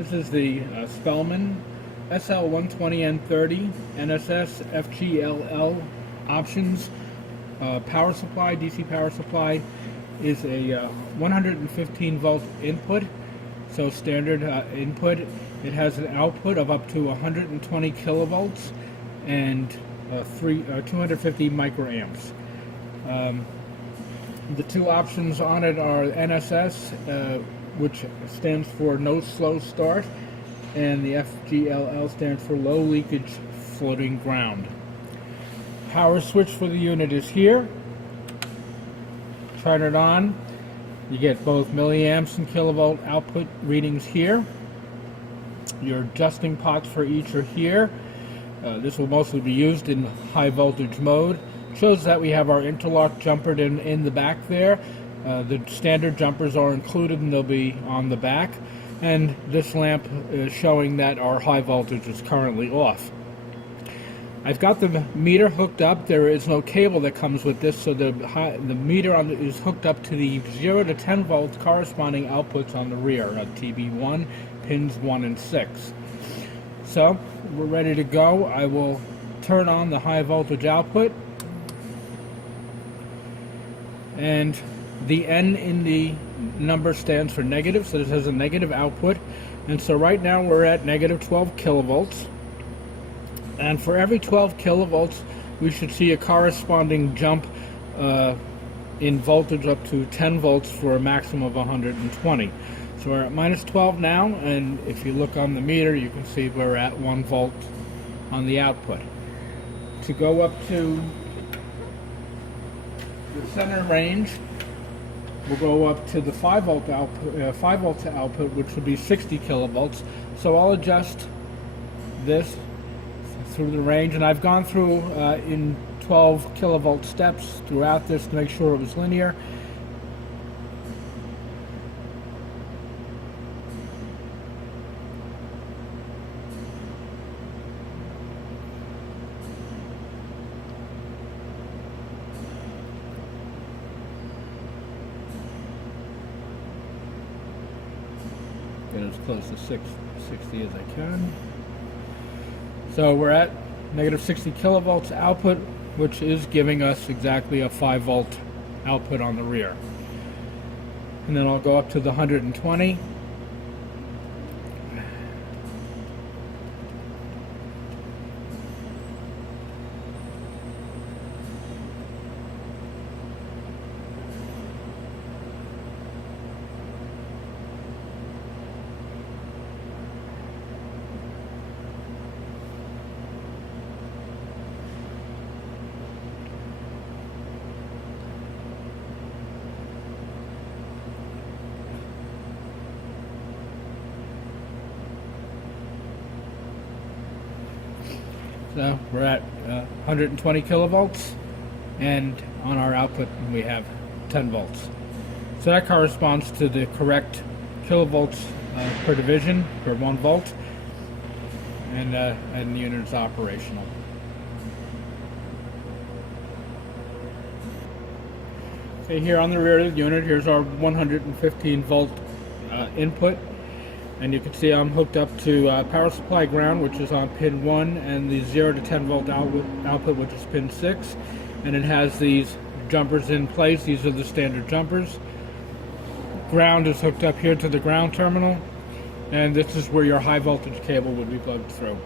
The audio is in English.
This is the Spellman SL120N30 NSS FGLL options power supply. DC power supply is a 115 volt input, so standard input. It has an output of up to 120 kilovolts and 250 microamps. The two options on it are NSS, which stands for no slow start, and the FGLL stands for low leakage floating ground. Power switch for the unit is here. Turn it on. You get both milliamps and kilovolt output readings here. Your adjusting pots for each are here. This will mostly be used in high voltage mode. Shows that we have our interlock jumpered in the back there. The standard jumpers are included and they'll be on the back. And this lamp is showing that our high voltage is currently off. I've got the meter hooked up. There is no cable that comes with this, so the meter is hooked up to the 0 to 10 volt corresponding outputs on the rear at TB1, pins 1 and 6. So we're ready to go. I will turn on the high voltage output, and the N in the number stands for negative, so this has a negative output. And so right now we're at negative 12 kilovolts. And for every 12 kilovolts, we should see a corresponding jump in voltage up to 10 volts for a maximum of 120. So we're at minus 12 now, and if you look on the meter, you can see we're at 1 volt on the output. To go up to the center range, we'll go up to the 5 volt output, which would be 60 kilovolts. So I'll adjust this through the range, and I've gone through in 12 kilovolt steps throughout this to make sure it was linear. Get as close to 60 as I can. So we're at negative 60 kilovolts output, which is giving us exactly a 5 volt output on the rear. And then I'll go up to the 120. So we're at 120 kilovolts, and on our output we have 10 volts. So that corresponds to the correct kilovolts per division per 1 volt, and the unit is operational. Okay, here on the rear of the unit, here's our 115 volt input. And you can see I'm hooked up to power supply ground, which is on pin 1, and the 0 to 10 volt output, which is pin 6. And it has these jumpers in place. These are the standard jumpers. Ground is hooked up here to the ground terminal, and this is where your high voltage cable would be plugged through.